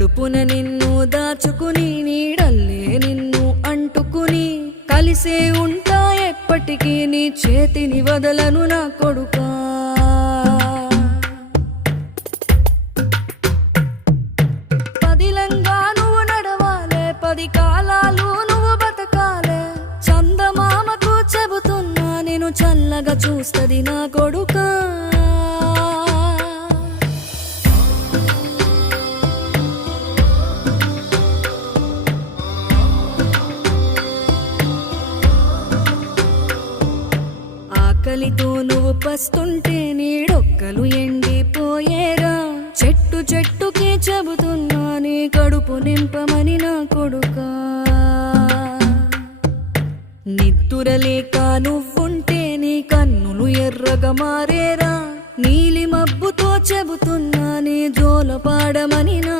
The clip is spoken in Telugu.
కడుపున నిన్ను దాచుకుని నీడల్లే నిన్ను అంటుకుని కలిసే ఉంటా ఎప్పటికీ నీ చేతిని వదలను నా కొడుకా. పదిలంగా నువ్వు నడవాలే, 10 కాలాలు నువ్వు బతకాలే. చందమామకు చెబుతున్నా నేను చల్లగా చూస్తది నా కొడుకా. ఆకలితో నువ్వు పస్తుంటే నీడొక్కలు ఎండిపోయేరా. చెట్టు చెట్టుకి చెబుతున్నా నీ కడుపు నింపమని నా కొడుకా. నిద్దురలేక నువ్వుంటే నీ కన్నులు ఎర్రగా మారేరా. నీలి మబ్బుతో చెబుతున్నా నీ జోల పాడమని నా